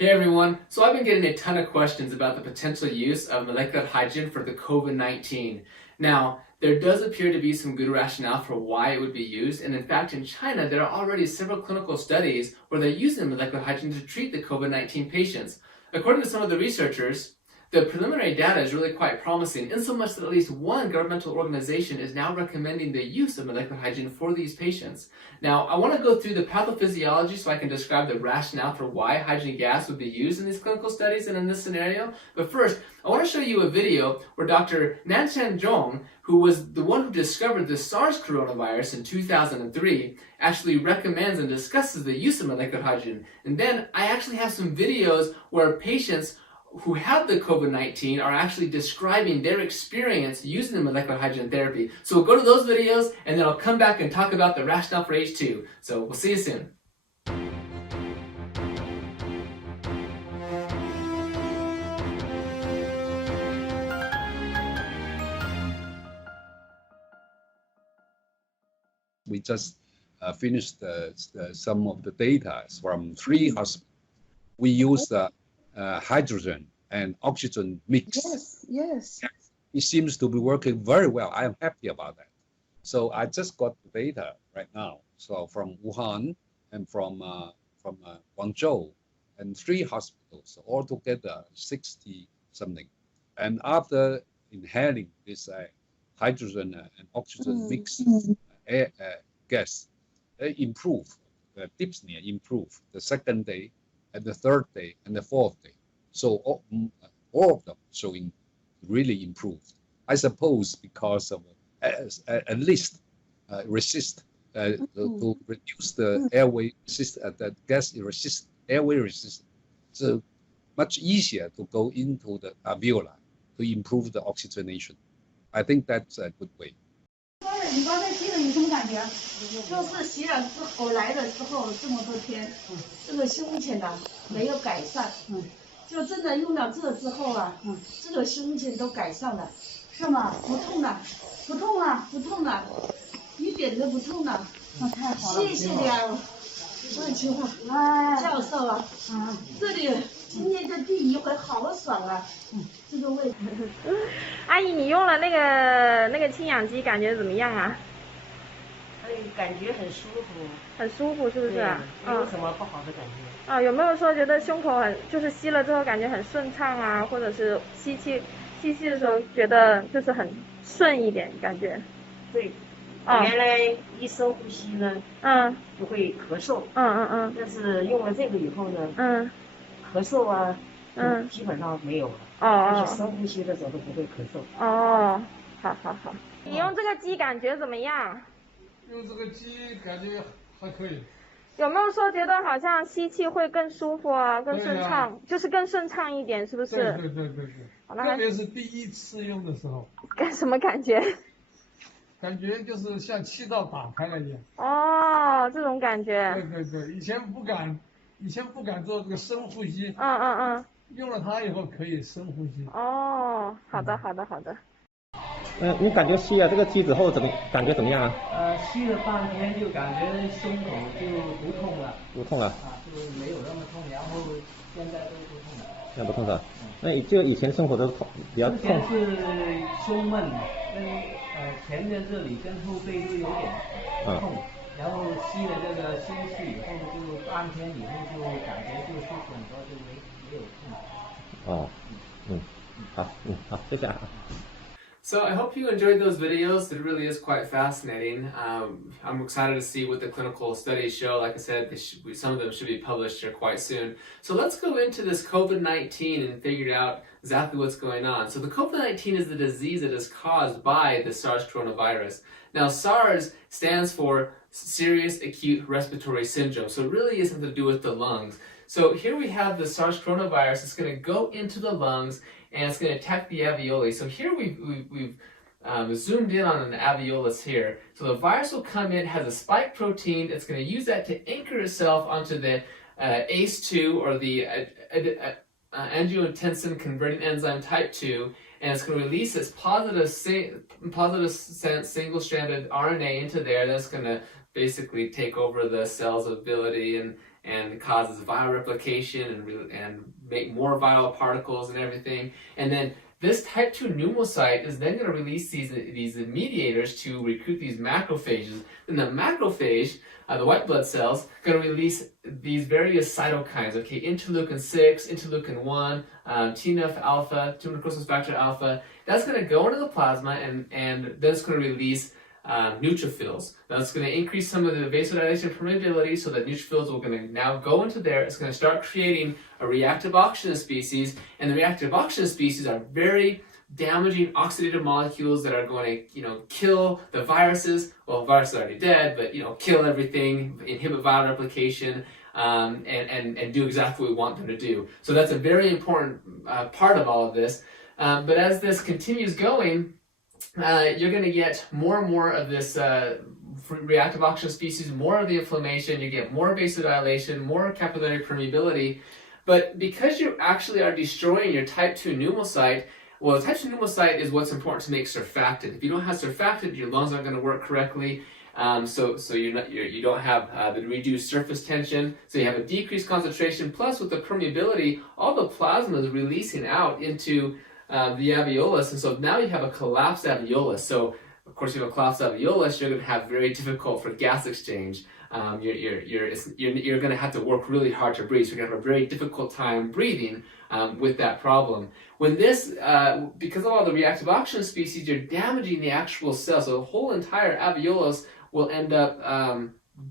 Hey everyone, so I've been getting a ton of questions about the potential use of molecular hydrogen for the COVID-19. Now, there does appear to be some good rationale for why it would be used, and in fact in China there are already several clinical studies where they're using molecular hydrogen to treat the COVID-19 patients. According to some of the researchers, the preliminary data is really quite promising, in so much that at least one governmental organization is now recommending the use of molecular hydrogen for these patients. Now, I want to go through the pathophysiology so I can describe the rationale for why hydrogen gas would be used in these clinical studies and in this scenario. But first, I want to show you a video where Dr. Nanshan Zhong, who was the one who discovered the SARS Coronavirus in 2003, actually recommends and discusses the use of molecular hydrogen. And then I actually have some videos where patients who have the COVID-19 are actually describing their experience using the molecular hydrogen therapy. So we'll go to those videos and then I'll come back and talk about the rationale for H2. So we'll see you soon. We just finished some of the data from 3 hospitals. We use hydrogen and oxygen mix. Yes. It seems to be working very well. I am happy about that. So I just got the data right now. So from Wuhan and from Guangzhou and 3 hospitals, altogether 60 something. And after inhaling this hydrogen and oxygen mix gas, they improve. The dyspnea improved the 2nd day, and the 3rd day, and the 4th day. So all of them showing really improved. I suppose because of at least resist to reduce the airway the gas airway resistance. So much easier to go into the alveoli to improve the oxygenation. I think that's a good way. 你刚才吸了有什么感觉？就是吸了之后来了之后这么多天，这个胸前呢没有改善，就真的用了这之后啊，这个胸前都改善了，是吗？不痛了，不痛了，不痛了，一点都不痛了，那太好了，谢谢你啊，万清华教授啊，这里今天这第一回好爽啊，这个位置。阿姨，你用了那个氢氧机，感觉怎么样啊？感觉很舒服，很舒服，是不是？没有什么不好的感觉。有没有说觉得胸口就是吸了之后感觉很顺畅啊，或者是吸气的时候觉得就是很顺一点感觉？对，原来一深呼吸呢，就会咳嗽，但是用了这个以后呢，咳嗽啊，基本上没有了，而且深呼吸的时候都不会咳嗽。好，你用这个机感觉怎么样？用这个机感觉还可以。有没有说觉得好像吸气会更舒服啊，更顺畅，就是更顺畅一点，是不是？对。特别是第一次用的时候。什么感觉？感觉就是像气道打开了一样。这种感觉。对，以前不敢做这个深呼吸。用了它以后可以深呼吸。好的。你感觉吸了这个机之后感觉怎么样啊？吸了半天就感觉胸口就不痛了。不痛了。就没有那么痛，然后现在都不痛了。现在不痛了。那就以前生活都比较痛。之前是胸闷，跟前面这里跟后背都有点痛，然后吸了这个新气以后就半天以后就感觉就舒服很多，就没有痛。好，谢谢啊。So I hope you enjoyed those videos. It really is quite fascinating. I'm excited to see what the clinical studies show. Like I said, some of them should be published here quite soon. So let's go into this COVID-19 and figure out exactly what's going on. So the COVID-19 is the disease that is caused by the SARS coronavirus. Now SARS stands for Serious Acute Respiratory Syndrome. So it really is something to do with the lungs. So here we have the SARS coronavirus. It's going to go into the lungs and it's going to attack the alveoli. So here we've zoomed in on an alveolus here. So the virus will come in, has a spike protein. It's going to use that to anchor itself onto the ACE2 or the angiotensin converting enzyme type 2, and it's going to release its positive single-stranded RNA into there. That's going to basically take over the cell's ability and causes viral replication and make more viral particles and everything. And then this type 2 pneumocyte is then going to release these mediators to recruit these macrophages. Then the macrophage, the white blood cells, going to release these various cytokines, okay, interleukin 6, interleukin 1, TNF-alpha, tumor necrosis factor alpha. That's going to go into the plasma and then it's going to release neutrophils. That's going to increase some of the vasodilation permeability, so that neutrophils are going to now go into there. It's going to start creating a reactive oxygen species, and the reactive oxygen species are very damaging oxidative molecules that are going to, kill the viruses. Well, viruses are already dead, but kill everything, inhibit viral replication, and do exactly what we want them to do. So that's a very important part of all of this. But as this continues going, you're going to get more and more of this reactive oxygen species, more of the inflammation, you get more vasodilation, more capillary permeability. But because you actually are destroying your type 2 pneumocyte, well, the type 2 pneumocyte is what's important to make surfactant. If you don't have surfactant, your lungs aren't going to work correctly. So you don't have the reduced surface tension, so you have a decreased concentration. Plus, with the permeability, all the plasma is releasing out into the alveolus, and so now you have a collapsed alveolus. So, of course, you have a collapsed alveolus, you're going to have very difficult for gas exchange. You're going to have to work really hard to breathe. So you're going to have a very difficult time breathing with that problem. When this, because of all the reactive oxygen species, you're damaging the actual cell. So the whole entire alveolus will end up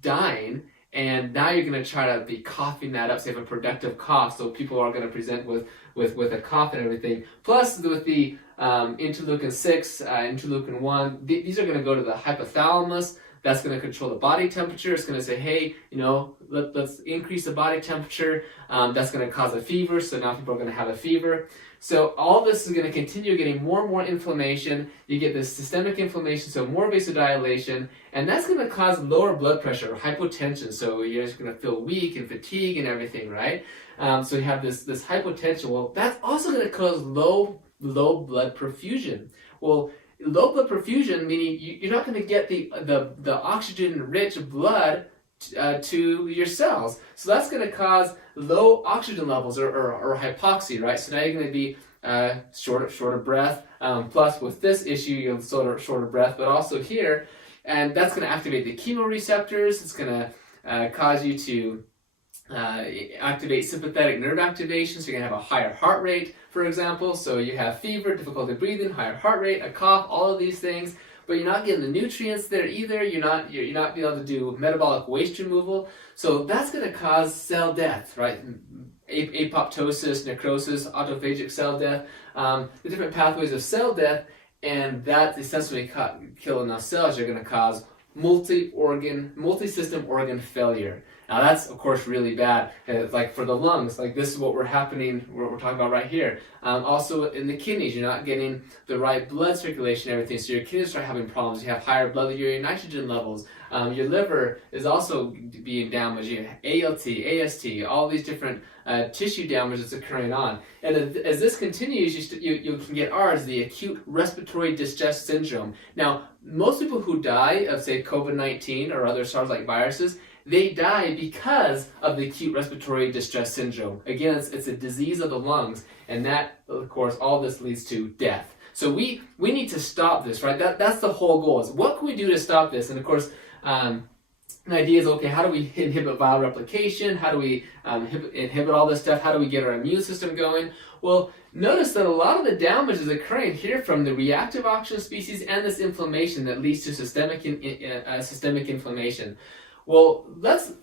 dying. And now you're going to try to be coughing that up, so you have a productive cough. So people are going to present with a cough and everything. Plus, with the interleukin 6, interleukin 1, these are going to go to the hypothalamus. That's going to control the body temperature. It's going to say, hey, let's increase the body temperature. That's going to cause a fever, so now people are going to have a fever. So all this is going to continue getting more and more inflammation. You get this systemic inflammation, so more vasodilation, and that's going to cause lower blood pressure, or hypotension. So you're just going to feel weak and fatigue and everything, right? So you have this hypotension. Well, that's also going to cause low blood perfusion. Well, low blood perfusion, meaning you're not going to get the oxygen-rich blood to your cells. So that's going to cause low oxygen levels or hypoxia, right? So now you're going to be short of breath. Plus, with this issue, you're short of breath, but also here, and that's going to activate the chemoreceptors. It's going to cause you to activate sympathetic nerve activation, so you're going to have a higher heart rate, for example. So you have fever, difficulty breathing, higher heart rate, a cough, all of these things, but you're not getting the nutrients there either. You're not being able to do metabolic waste removal. So that's going to cause cell death, right? Apoptosis, necrosis, autophagic cell death, the different pathways of cell death, and that essentially killing those cells, you're going to cause multi-system organ failure. Now that's, of course, really bad. Like for the lungs, like this is what we're talking about right here. Also in the kidneys, you're not getting the right blood circulation and everything, so your kidneys start having problems. You have higher blood urea nitrogen levels. Your liver is also being damaged. You have ALT, AST, all these different tissue damage that's occurring on. And as this continues, you can get ours, the acute respiratory distress syndrome. Now, most people who die of, say, COVID-19 or other SARS-like viruses, they die because of the acute respiratory distress syndrome. Again, it's a disease of the lungs, and that, of course, all this leads to death. So we need to stop this, right? That's the whole goal, is what can we do to stop this? And of course, the idea is, okay, how do we inhibit viral replication? How do we inhibit all this stuff? How do we get our immune system going? Well, notice that a lot of the damage is occurring here from the reactive oxygen species and this inflammation that leads to systemic inflammation. Well, let's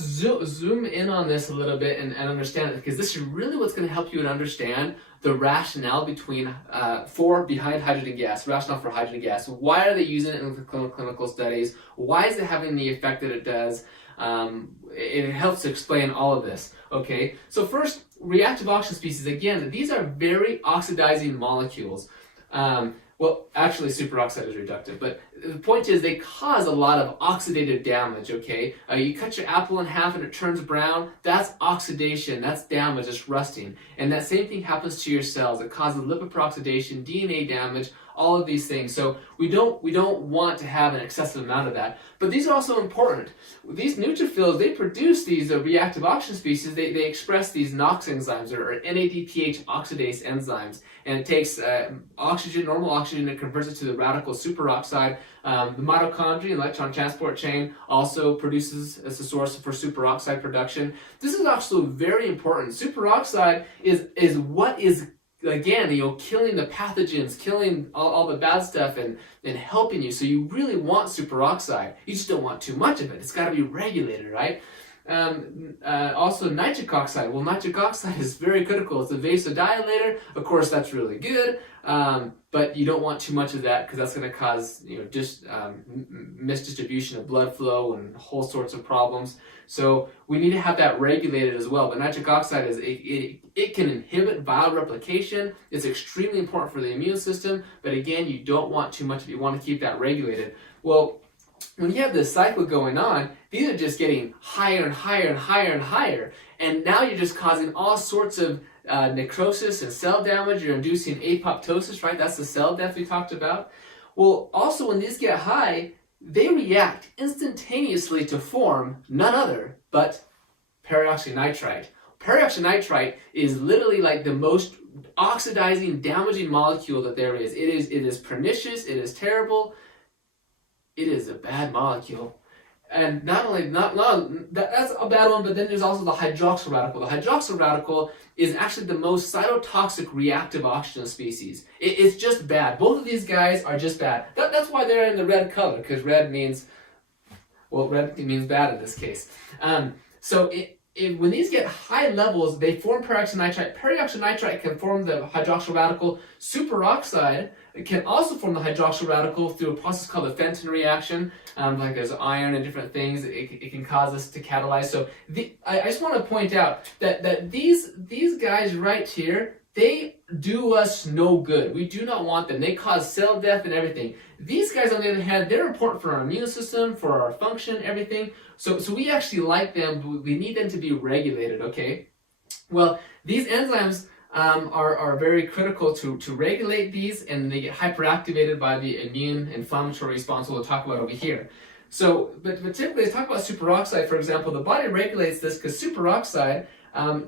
zoom in on this a little bit and understand it, because this is really what's going to help you to understand the rationale behind hydrogen gas, rationale for hydrogen gas. Why are they using it in the clinical studies? Why is it having the effect that it does? It helps to explain all of this. Okay, so first, reactive oxygen species. Again, these are very oxidizing molecules. Well, actually, superoxide is reductive, but the point is they cause a lot of oxidative damage, okay? You cut your apple in half and it turns brown, that's oxidation, that's damage, it's rusting. And that same thing happens to your cells. It causes lipid peroxidation, DNA damage, all of these things. So we don't want to have an excessive amount of that. But these are also important. These neutrophils, they produce these reactive oxygen species. They express these NOx enzymes, or NADPH oxidase enzymes. And it takes oxygen, normal oxygen, and converts it to the radical superoxide. The mitochondria, electron transport chain, also produces as a source for superoxide production. This is also very important. Superoxide is what is, again, killing the pathogens, killing all the bad stuff, and helping you. So you really want superoxide. You just don't want too much of it. It's got to be regulated, right? Also nitric oxide. Well, nitric oxide is very critical. It's a vasodilator. Of course, that's really good, but you don't want too much of that because that's going to cause misdistribution of blood flow and whole sorts of problems. So we need to have that regulated as well. But nitric oxide it can inhibit viral replication. It's extremely important for the immune system. But again, you don't want too much of it. You want to keep that regulated. Well, when you have this cycle going on, these are just getting higher and higher and higher and higher. And now you're just causing all sorts of necrosis and cell damage. You're inducing apoptosis, right? That's the cell death we talked about. Well, also when these get high, they react instantaneously to form none other but peroxynitrite. Peroxynitrite is literally like the most oxidizing, damaging molecule that there is. It is pernicious, it is terrible. It is a bad molecule. And not only, that's a bad one, but then there's also the hydroxyl radical. The hydroxyl radical is actually the most cytotoxic reactive oxygen species. It's just bad. Both of these guys are just bad. That's why they're in the red color, because red means bad in this case. When these get high levels, they form peroxynitrite. Peroxynitrite can form the hydroxyl radical. Superoxide can also form the hydroxyl radical through a process called the Fenton reaction. Like there's iron and different things, it can cause us to catalyze. So I just want to point out that these guys right here, they do us no good. We do not want them. They cause cell death and everything. These guys, on the other hand, they're important for our immune system, for our function, everything. So we actually like them. We need them to be regulated, okay? Well, these enzymes are very critical to regulate these, and they get hyperactivated by the immune inflammatory response we'll talk about over here. So, but typically, let's talk about superoxide, for example. The body regulates this because superoxide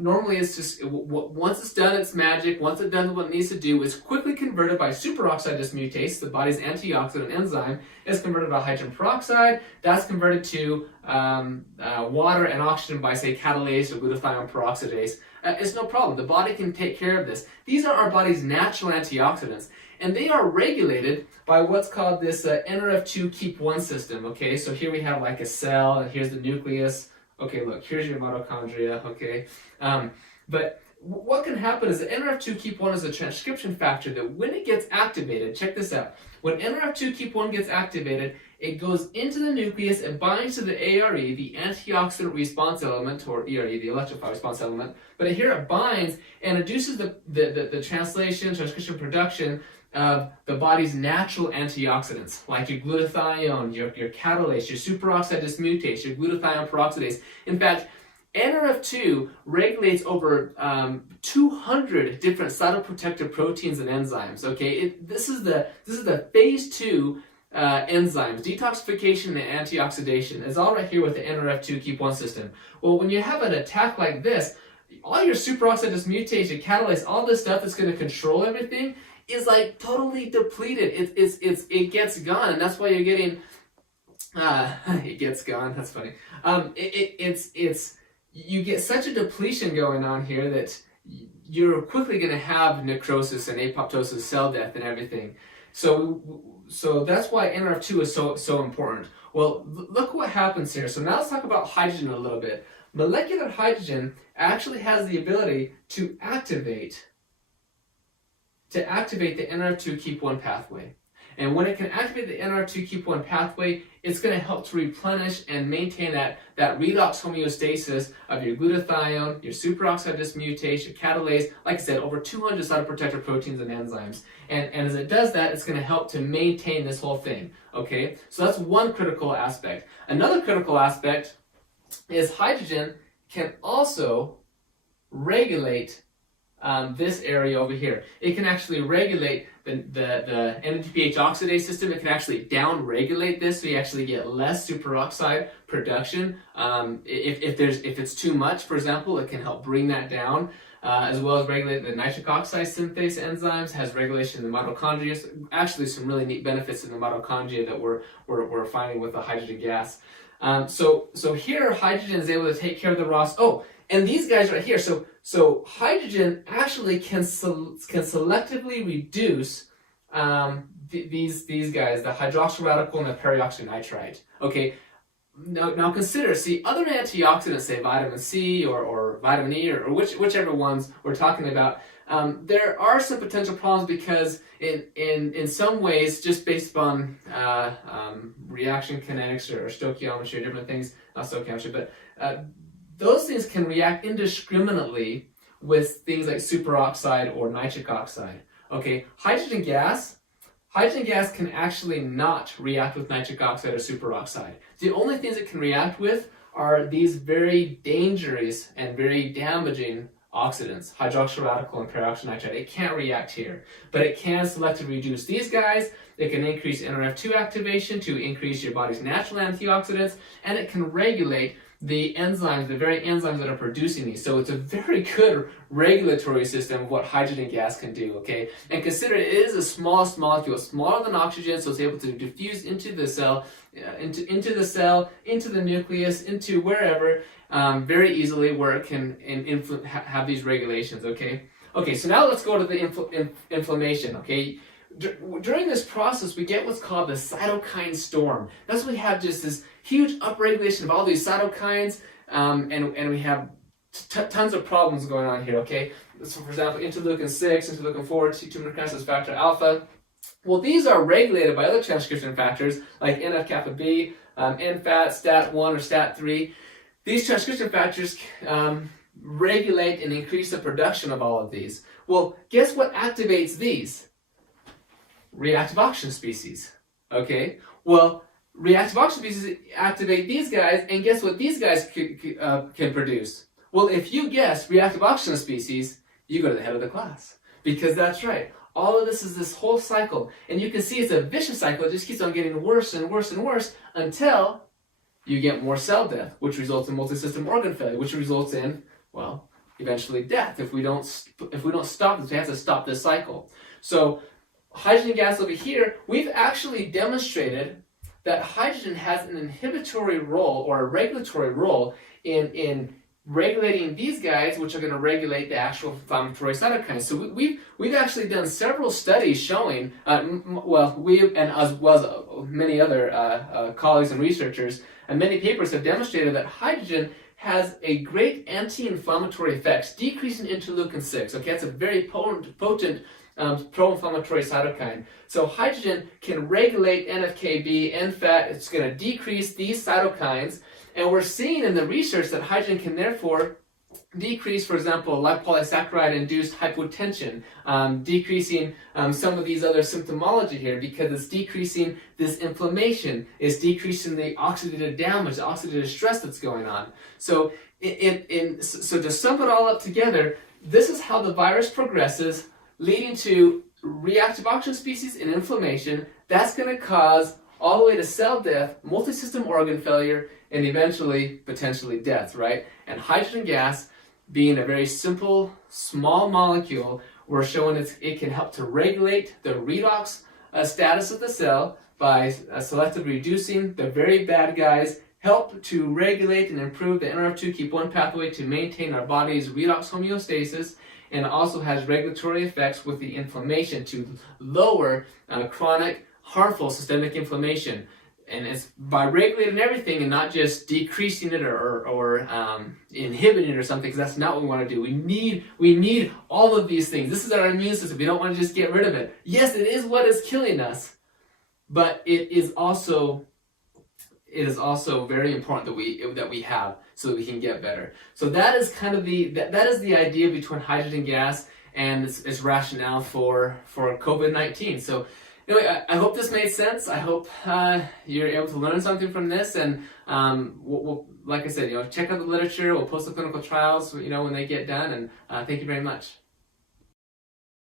normally is just, once it's done its magic, once it's done what it needs to do, it's quickly converted by superoxide dismutase, the body's antioxidant enzyme, is converted by hydrogen peroxide, that's converted to water and oxygen by, say, catalase or glutathione peroxidase. It's no problem. The body can take care of this. These are our body's natural antioxidants, and they are regulated by what's called this NRF2 keep 1 system, okay? So here we have like a cell, and here's the nucleus. Okay, look, here's your mitochondria, okay? But what can happen is that NRF2 keep 1 is a transcription factor that when it gets activated, check this out. When NRF2 keep 1 gets activated, it goes into the nucleus and binds to the ARE, the antioxidant response element, or ERE, the electrified response element. But here it binds and induces the translation, transcription, production of the body's natural antioxidants, like your glutathione, your catalase, your superoxide dismutase, your glutathione peroxidase. In fact, NRF2 regulates over 200 different cytoprotective proteins and enzymes. Okay, this is the phase 2 enzymes, detoxification and antioxidation. It's all right here with the NRF2 keep 1 system. Well, when you have an attack like this, all your superoxide dismutase, your catalase, all this stuff that's going to control everything is like totally depleted. It gets gone, and that's why you're getting it gets gone. That's funny. You get such a depletion going on here that you're quickly going to have necrosis and apoptosis, cell death, and everything. So that's why NRF2 is so important. Well, look what happens here. So now let's talk about hydrogen a little bit. Molecular hydrogen actually has the ability to activate the NRF2 keep 1 pathway. And when it can activate the NR2-keep1 pathway, it's going to help to replenish and maintain that redox homeostasis of your glutathione, your superoxide dismutase, your catalase, like I said, over 200 cytoprotector proteins and enzymes. And as it does that, it's going to help to maintain this whole thing, okay? So that's one critical aspect. Another critical aspect is hydrogen can also regulate this area over here. It can actually regulate the NADPH oxidase system. It can actually down-regulate this, so you actually get less superoxide production. If it's too much, for example, it can help bring that down, as well as regulate the nitric oxide synthase enzymes, has regulation in the mitochondria. So actually, some really neat benefits in the mitochondria that we're finding with the hydrogen gas. So here, hydrogen is able to take care of the ROS. Oh, and these guys right here. So hydrogen actually can selectively reduce these guys, the hydroxyl radical and the peroxynitrite. Okay. Now consider, see, other antioxidants, say vitamin C or vitamin E or whichever ones we're talking about, there are some potential problems because in some ways, just based upon reaction kinetics or stoichiometry or different things, not stoichiometry, but those things can react indiscriminately with things like superoxide or nitric oxide. Okay, hydrogen gas can actually not react with nitric oxide or superoxide. The only things it can react with are these very dangerous and very damaging oxidants, hydroxyl radical and peroxynitrite. It can't react here, but it can selectively reduce these guys. It can increase NRF2 activation to increase your body's natural antioxidants, and it can regulate the enzymes, the very enzymes that are producing these. So it's a very good regulatory system of what hydrogen gas can do, okay? And consider it is a smallest molecule, smaller than oxygen, so it's able to diffuse into the cell, into the nucleus, into wherever, very easily, where it can have these regulations, okay? Okay, so now let's go to the inflammation, okay? During this process, we get what's called the cytokine storm. That's when we have just this huge upregulation of all these cytokines, and we have tons of problems going on here, okay? So, for example, interleukin-6, interleukin-4, tumor necrosis factor alpha. Well, these are regulated by other transcription factors like NF-kappa B, NFAT, STAT1, or STAT3. These transcription factors regulate and increase the production of all of these. Well, guess what activates these? Reactive oxygen species, okay? Well, reactive oxygen species activate these guys, and guess what these guys can produce? Well, if you guess reactive oxygen species, you go to the head of the class. Because that's right. All of this is this whole cycle. And you can see it's a vicious cycle. It just keeps on getting worse and worse and worse until you get more cell death, which results in multi-system organ failure, which results in, well, eventually death. If we don't stop this, we have to stop this cycle. So hydrogen gas over here, we've actually demonstrated that hydrogen has an inhibitory role or a regulatory role in regulating these guys, which are going to regulate the actual inflammatory cytokines. So we've actually done several studies showing, we and as well as many other colleagues and researchers, and many papers have demonstrated that hydrogen has a great anti-inflammatory effects, decreasing interleukin-6. Okay, that's a very potent pro-inflammatory cytokine. So hydrogen can regulate NF-κB, NFAT. It's going to decrease these cytokines. And we're seeing in the research that hydrogen can therefore decrease, for example, lipopolysaccharide-induced hypotension, decreasing some of these other symptomology here because it's decreasing this inflammation, it's decreasing the oxidative damage, the oxidative stress that's going on. So, so to sum it all up together, this is how the virus progresses, leading to reactive oxygen species and inflammation. That's going to cause all the way to cell death, multi-system organ failure, and eventually, potentially death, right? And hydrogen gas, being a very simple, small molecule, we're showing it can help to regulate the redox status of the cell by selectively reducing the very bad guys, help to regulate and improve the NRF2-keep1 pathway to maintain our body's redox homeostasis, and also has regulatory effects with the inflammation to lower chronic, harmful systemic inflammation. And it's by regulating everything and not just decreasing it or inhibiting it or something, because that's not what we want to do. We need all of these things. This is our immune system. We don't want to just get rid of it. Yes, it is what is killing us, but it is also very important that we have so that we can get better. So that is kind of that is the idea between hydrogen gas and its rationale for COVID-19. So anyway, I hope this made sense. I hope you're able to learn something from this, and we'll, like I said, check out the literature. We'll post the clinical trials, when they get done, and thank you very much.